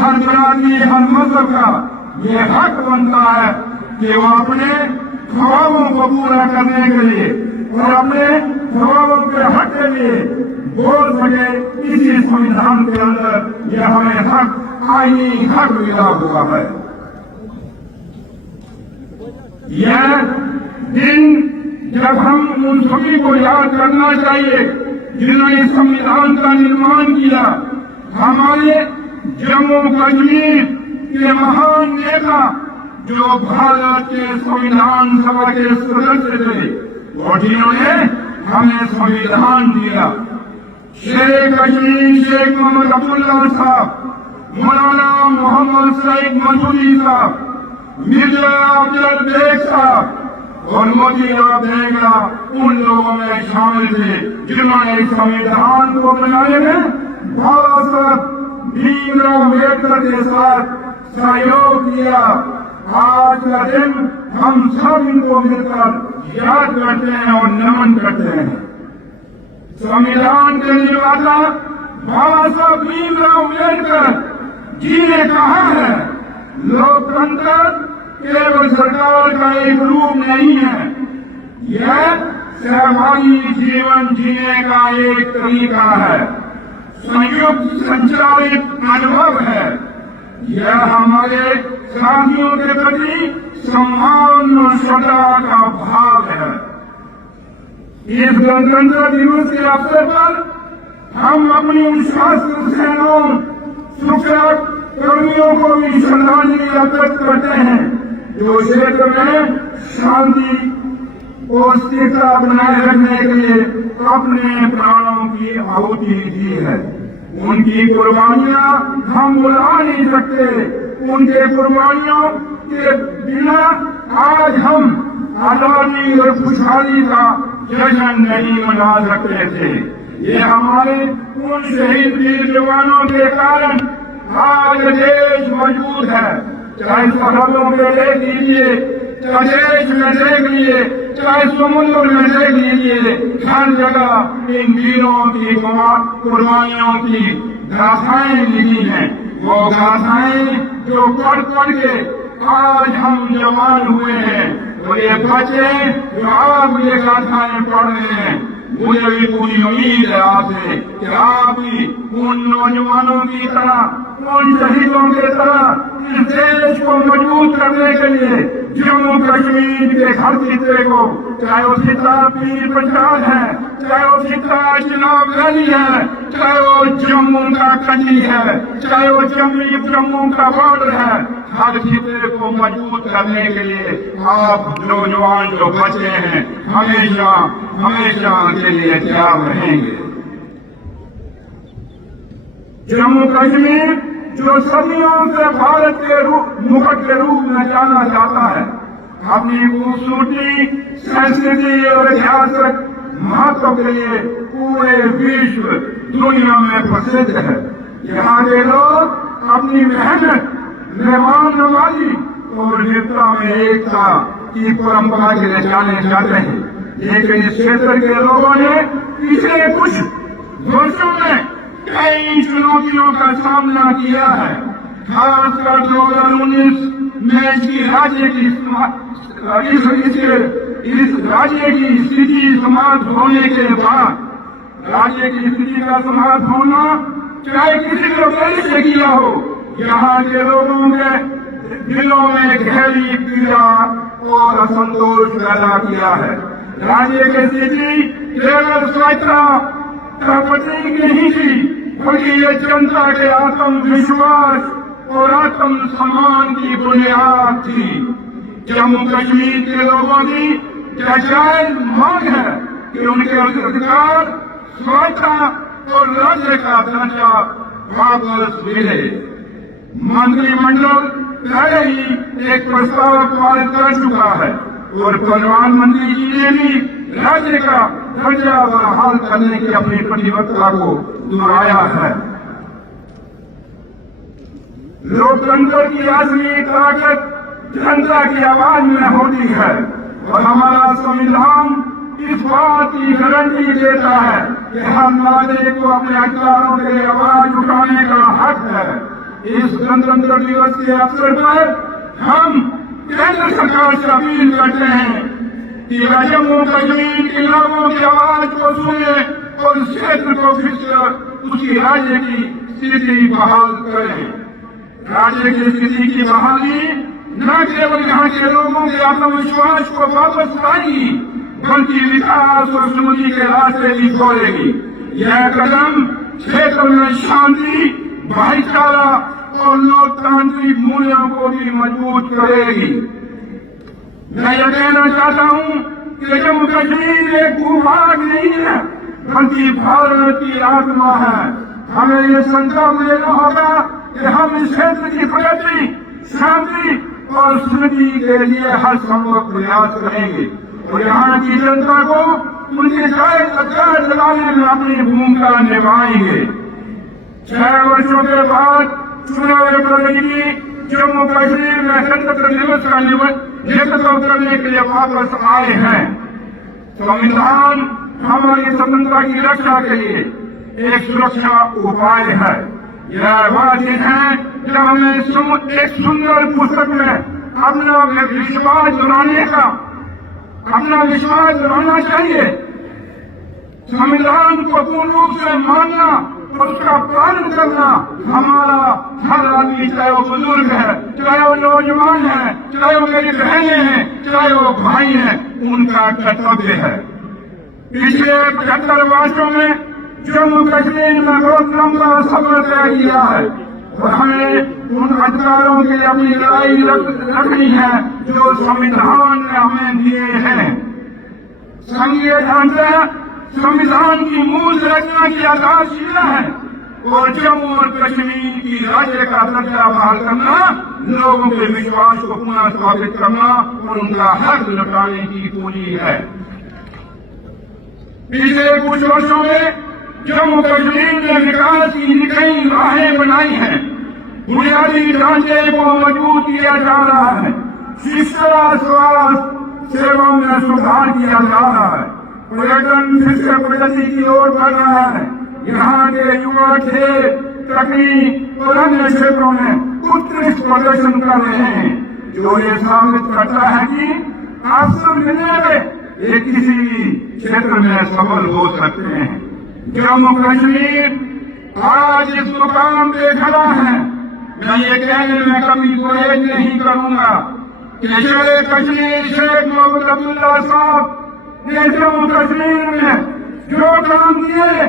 हर बिरादरी, हर मजहब का ये हक बनता है कि वो अपने ख्वाबों को पूरा करने के लिए और अपने ख्वाबों के हक के लिए बोल सके। इसी संविधान के अंदर यह हमें हक, आईनी हक मिला हुआ है। यह दिन जब हम उन सभी को याद करना चाहिए जिन्होंने संविधान का निर्माण किया। हमारे जम्मू कश्मीर के महान नेता जो भारत के संविधान सभा के सदस्य थे और जिन्होंने हमें संविधान दिया। शेर कश्मीर शेख मोहम्मद अब्दुल्ला साहब, मौलाना मोहम्मद सईद मसूदी साहब, मिर्जा अफजल बेग साहब और मोतीलाल नेहरा उन लोगों में शामिल थे जिन्होंने इस संविधान को बनाने में बाबा साहब भीमराव अम्बेडकर के साथ सहयोग किया। आज का दिन हम सब इनको मिलकर याद करते हैं और नमन करते हैं। संविधान के निर्माता बाबा साहब भीमराव अम्बेडकर जी ने कहा है, लोकतंत्र केवल सरकार का एक रूप नहीं है, यह सहभागी जीवन जीने का एक तरीका है, संयुक्त संचालित अनुभव है। यह हमारे साथियों के प्रति सम्मान और श्रद्धा का भाव है। इस गणतंत्र दिवस के अवसर पर हम अपनी उन शास्त्र सेनाओं, सुरक्षा कर्मियों को भी श्रद्धांजलि अर्पित करते हैं जो क्षेत्र में शांति और स्थिरता बनाए रखने के लिए अपने प्राणों की आहुति दी है। उनकी कुर्बानियां हम भुला नहीं सकते। उनके कुर्बानियों के बिना आज हम आजादी और खुशहाली का जश्न नहीं मना सकते थे। ये हमारे उन शहीद वीर जवानों के कारण आज देश मजबूत है। चाहे सरहदों पे देख लीजिए, चाहे देश में देख लीजिए, चाहे समुद्र में देख लीजिए, हर जगह इन वीरों की कुर्बानियों की गाथाएं लिखी हैं। वो गाथाएं जो पढ़ पढ़ के आज हम जवान हुए हैं, तो ये बच्चे जो आप ये गाथाएं पढ़ रहे हैं, मुझे भी पूरी उम्मीद है आपसे कि आप भी उन नौजवानों की तरह, उन शहीदों की तरह इस देश को मजबूत करने के लिए जम्मू कश्मीर के हर खिते को, चाहे वो खिता पीर पंजाब है, चाहे वो खिता चिनाब वैली है, चाहे वो जम्मू का कटी है, चाहे वो जम्मू का बॉर्डर है, हर खिते को मजबूत करने के लिए आप नौजवान जो बचे हैं हमेशा हमेशा के लिए तैयार रहेंगे। जम्मू कश्मीर जो सदियों से भारत के मुकुट के रूप में जाना जाता है, अपनी खूबसूरती, संस्कृति और ऐतिहासिक महत्व के लिए पूरे विश्व दुनिया में प्रसिद्ध है। यहाँ के लोग अपनी मेहनत, मेहमान नवाजी और विविधता में एकता की परंपरा के लिए जाने जाते हैं। लेकिन इस क्षेत्र के लोगों ने पिछले कुछ वर्षों में कई चुनौतियों का सामना किया है। खासकर 2019 में इसकी राज्य की स्थिति समाप्त होने के बाद, राज्य की स्थिति का समाप्त होना चाहे किसी को देश से किया हो, यहाँ के लोगों के दिलों में गहरी पीड़ा और असंतोष पैदा किया है। राज्य की स्थिति केवल स्वायत्ता का प्रतीक नहीं थी, बल्कि ये जनता के आत्मविश्वास और आत्म सम्मान की बुनियाद थी। जम्मू कश्मीर के लोगों की जायज मांग है कि उनके अधिकार, स्वायत्ता और राज्य का दर्जा वापस मिले। मंत्रिमंडल पहले ही एक प्रस्ताव पारित कर चुका है और प्रधानमंत्री जी ने भी राज्य का दर्जा बहाल करने की अपनी प्रतिबद्धता को दोहराया है। लोकतंत्र की असली ताकत जनता की आवाज में होती है और हमारा संविधान इस बात की गारंटी देता है कि हर नागरिक को अपने अधिकारों के लिए आवाज उठाने का हक है। इस गणतंत्र दिवस के अवसर पर हम केंद्र सरकार से अपील करते हैं कि जम्मू कश्मीर के लोगों की आवाज को सुने और इस क्षेत्र को फिर से उसकी राज्य की स्थिति बहाल करें। राज्य की स्थिति की बहाली न केवल यहाँ के लोगों के आत्मविश्वास को वापस लाएगी बल्कि विकास और समृद्धि के रास्ते भी खोलेगी। यह कदम क्षेत्र में शांति, भाईचारा और लोकतांत्रिक मूल्यों को भी मजबूत करेगी। मैं यह कहना चाहता हूँ कि जम्मू कश्मीर एक भूभाग नहीं है बल्कि भारत की आत्मा है। हमें ये संकल्प लेना होगा कि हम इस क्षेत्र की प्रगति, शांति और समृद्धि के लिए हर संभव प्रयास करेंगे और यहाँ की जनता को उनके जायज लगाने में अपनी भूमिका निभाएंगे। 6 वर्षों के बाद चुनाव प्रगति जम्मू कश्मीर में गणतंत्र दिवस का नेतृत्व करने के लिए वापस आए हैं। संविधान हमारी स्वतंत्रता की रक्षा के लिए एक सुरक्षा उपाय है। यह वह चीज है जब हमें एक सुंदर पुस्तक में अपना विश्वास बनाना चाहिए। संविधान को पूर्ण रूप से मानना और उसका पालन करना हमारा हर आदमी, चाहे वो बुजुर्ग है, चाहे वो नौजवान है, चाहे वो मेरी बहनें हैं, चाहे वो भाई हैं, उनका कर्तव्य है। पिछले 75 वर्षों में जम्मू कश्मीर में बहुत लंबा सफर तय किया है और हमें उन अधिकारों के लिए अपनी लड़ाई लड़नी है जो संविधान ने हमें दिए हैं। संघीय ढांचा संविधान की मूल रचना की आधारशिला है और जम्मू और कश्मीर की राज्य का दर्जा बहाल करना, लोगों के विश्वास को पुनः स्थापित करना और उनका हक लौटाने की पूंजी है। पिछले कुछ वर्षों में जम्मू कश्मीर में विकास की कई राहें बनाई हैं। बुनियादी ढांचे को मजबूत किया जा रहा है, शिक्षा, स्वास्थ्य सेवाओं में सुधार किया जा रहा है, पर्यटन फिर से प्रगति की ओर बढ़ रहा है। यहाँ के युवा खेल, तकनीक और अन्य क्षेत्रों में उत्कृष्ट प्रदर्शन कर रहे हैं, जो ये साबित करता है कि अवसर मिलने में ये किसी भी क्षेत्र में सफल हो सकते हैं। जम्मू कश्मीर आज इस मुकाम पे खड़ा है। मैं ये कहने में कभी गुरेज नहीं करूंगा कि शेर कश्मीर शेख मोहम्मद अब्दुल्ला साहब ने जम्मू कश्मीर में जो काम किए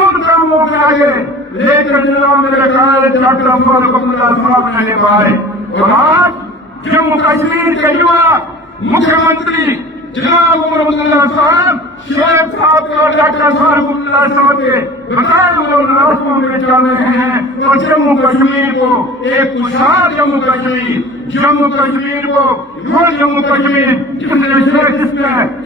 उन कामों के आगे लेकर जिला मेरे कायद डॉक्टर फारूक अब्दुल्ला साहब ने निभाए और आज जम्मू कश्मीर के युवा मुख्यमंत्री जनाब उमर अब्दुल्ला साहब शेख साहब और डॉक्टर फारूक अब्दुल्ला साहब के बताए हुए रास्तों में चल रहे हैं और जम्मू कश्मीर को एक खुशहाल जम्मू कश्मीर को वो जम्मू कश्मीर जिसमें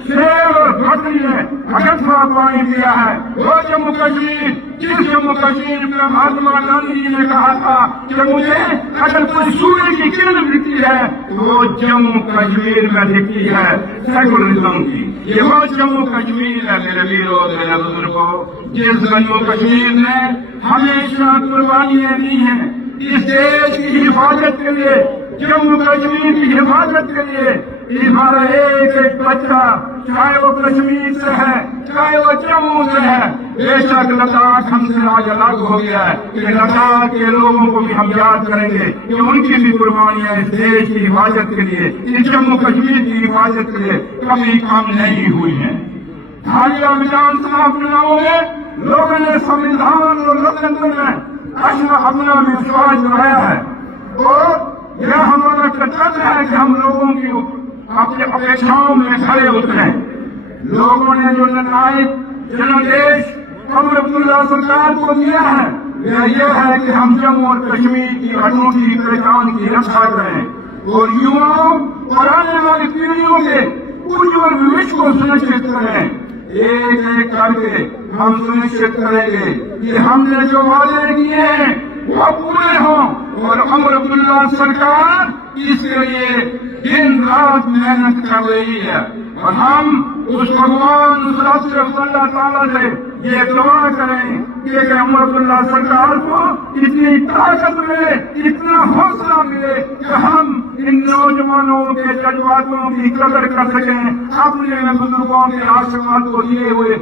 शेर और भटरी ने अगत्वा पानी दिया है, वो जम्मू कश्मीर जिस जम्मू कश्मीर में महात्मा गांधी जी ने कहा था कि मुझे अगर कोई सूर्य की किरण दिखती है तो वो जम्मू कश्मीर में दिखती है सेकुलरिज्म की। ये वो जम्मू कश्मीर है मेरे वीरों मेरे बुजुर्गों, जिस जम्मू कश्मीर ने हमेशा कुर्बानियां दी हैं इस देश की हिफाजत के लिए, जम्मू कश्मीर की हिफाजत के लिए। हमारा एक बच्चा चाहे वो कश्मीर से है, चाहे वो जम्मू से है, बेशक लद्दाख हमसे आज अलग हो गया है कि लद्दाख के लोगों को भी हम याद करेंगे कि उनकी भी कुर्बानियां इस देश की हिफाजत के लिए, इस जम्मू कश्मीर की हिफाजत के लिए कभी कम नहीं हुई है। हालिया विधानसभा चुनावों में लोगों ने संविधान और लोकतंत्र में अपना विश्वास जताया है और यह हमारा कर्तव्य है कि हम लोगों की अपनी अपेक्षाओं में खड़े उतरे। लोगों ने जो निर्णायक जनादेश उमर अब्दुल्ला सरकार को दिया है वह यह है कि हम जम्मू और कश्मीर की अनूठी पहचान की रक्षा करें और युवाओं और आने वाली पीढ़ियों के उज्जवल भविष्य को सुनिश्चित करें। एक एक करके हम सुनिश्चित करेंगे कि हमने जो वादे किए हैं वो पूरे हों और उमर अब्दुल्ला सरकार इसके लिए दिन रात मेहनत कर रही है और हम उस भगवान उस रब से अल्लाह ताला से ये दुआ करें कि अहमदुल्लाह सरकार को इतनी ताकत मिले, इतना हौसला मिले कि हम इन नौजवानों के जज्बातों की कदर कर सकें, अपने बुजुर्गों के आशीर्वाद को लिए हुए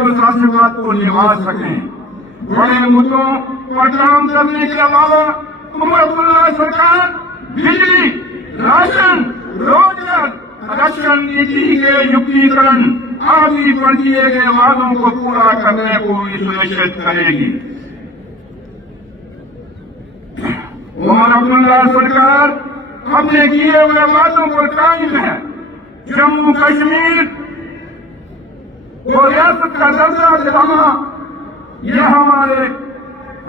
उस आशीर्वाद को निभा सकें। बड़े मुद्दों पर काम करने के अलावा अहमदुल्लाह सरकार बिजली, राशन, रोजगार, रक्षण नीति के युक्तिकरण आदि पर किए गए वादों को पूरा करने को भी सुनिश्चित करेगी। उमर अब्दुल्ला सरकार अपने किए हुए वादों पर कायम है। जम्मू कश्मीर को रियासत का दर्जा दिलाना यह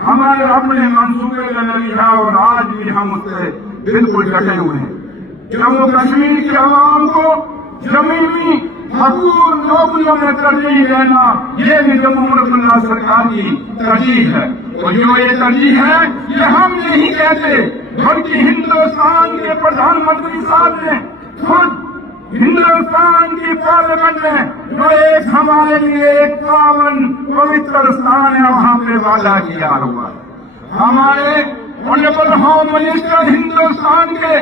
हमारे अपने मंसूबे का नतीजा और आज भी हम उससे बिल्कुल डटे हुए हैं। जम्मू कश्मीर के अवाम को जमीनी हकूक नौकरियों में तरजीह देना ये भी जम्मू अब्दुल्ला सरकार की तरजीह है। और जो ये तरजीह है ये हम नहीं कहते, बल्कि हिंदुस्तान के प्रधानमंत्री साहब ने खुद हिंदुस्तान की पार्लियामेंट में जो एक हमारे लिए एक पावन पवित्र स्थान है वहां पे वादा किया हुआ है। हमारे ऑनरेबल होम मिनिस्टर हिंदुस्तान के,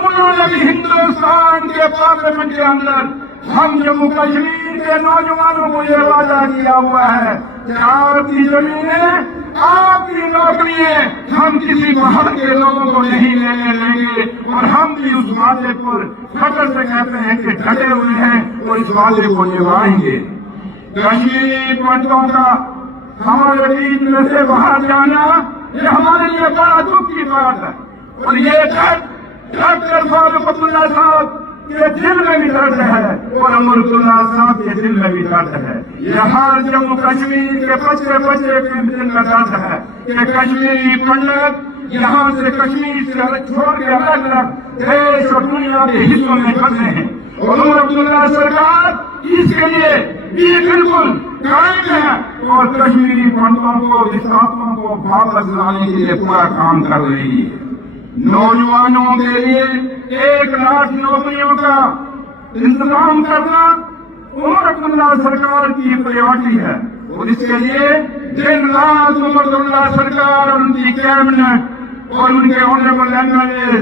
उन्होंने भी हिंदुस्तान के पार्लियामेंट के अंदर हम जम्मू कश्मीर के नौजवानों को ये वादा किया हुआ है कि आपकी जमीनें, आपकी नौकरियां हम किसी बाहर के लोगों को नहीं लेने देंगे। और हम भी उस वादे पर फख्र से कहते हैं कि डटे हुए हैं और इस वादे को निभाएंगे। कश्मीरी पंडितों का हमारे बीच में से बाहर जाना ये हमारे लिए बड़ा दुख की बात है। और ये डॉक्टर फारूक अब्दुल्ला साहब के दिल में भी दर्द है और अमरुल्लाह साहब के दिल में भी दर्द है। यहाँ जम्मू कश्मीर के बच्चे के दिल में दर्द है कि कश्मीरी पंडित यहाँ से कश्मीर से छोड़ के अलग अलग देश और दुनिया के हिस्सों में फंसे हैं। और अब्दुल्ला सरकार इसके लिए भी बिल्कुल कायम है और कश्मीरी पंडितों को, विस्थापितों को वापस लाने के लिए पूरा काम कर रही है। नौजवानों के लिए 1 लाख नौकरियों का इंतजाम करना उमर अब्दुल्ला सरकार की प्रायोरिटी है। और इसके लिए दिन रात उमर अब्दुल्ला सरकार और उनकी कैबिनेट और उनके ऑनरेबल एमएलए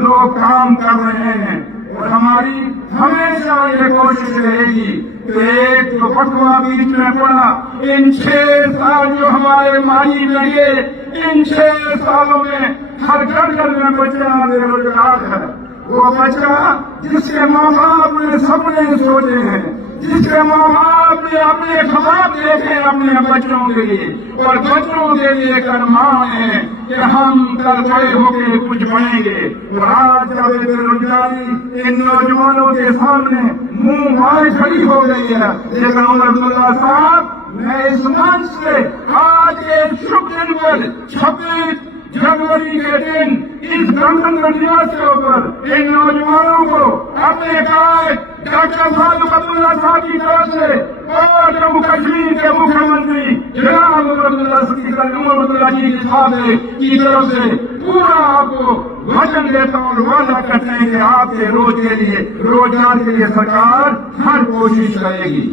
लोग काम कर रहे हैं। और हमारी हमेशा ये कोशिश रहेगी कि एक तो फतवा बीच में पड़ा, इन 6 साल जो हमारे माली लगे, इन 6 सालों में हर घर में बच्चा बेरोजगार है। वो बच्चा जिसके माँ बाप ने सपने सोचे हैं, जिसके माँ बाप ने अपने ख्वाब देखे अपने बच्चों के लिए और बच्चों के लिए करमाए हैं कि हम कल बड़े होकर कुछ बनेंगे। और आज जब बेरोजगारी इन नौजवानों के सामने मुंह मारे खड़ी हो गई है, लेकिन उमर अब्दुल्ला साहब, मैं इस मंच से आज के शुभ दिन पर 26 जनवरी के दिन इस गणतंत्र दिवस के ऊपर इन नौजवानों को अपने कायद डॉक्टर फारूक अब्दुल्ला साहब की तरफ से और जम्मू कश्मीर के मुख्यमंत्री जनाब उमर अब्दुल्ला जी की तरफ से पूरा आपको वचन देता हूँ और वादा करते हैं कि आपके रोजगार के लिए सरकार हर कोशिश करेगी।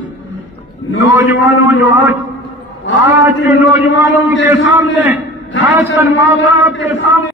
नौजवानों जो आज के नौजवानों के सामने, खासकर माँ बाप के सामने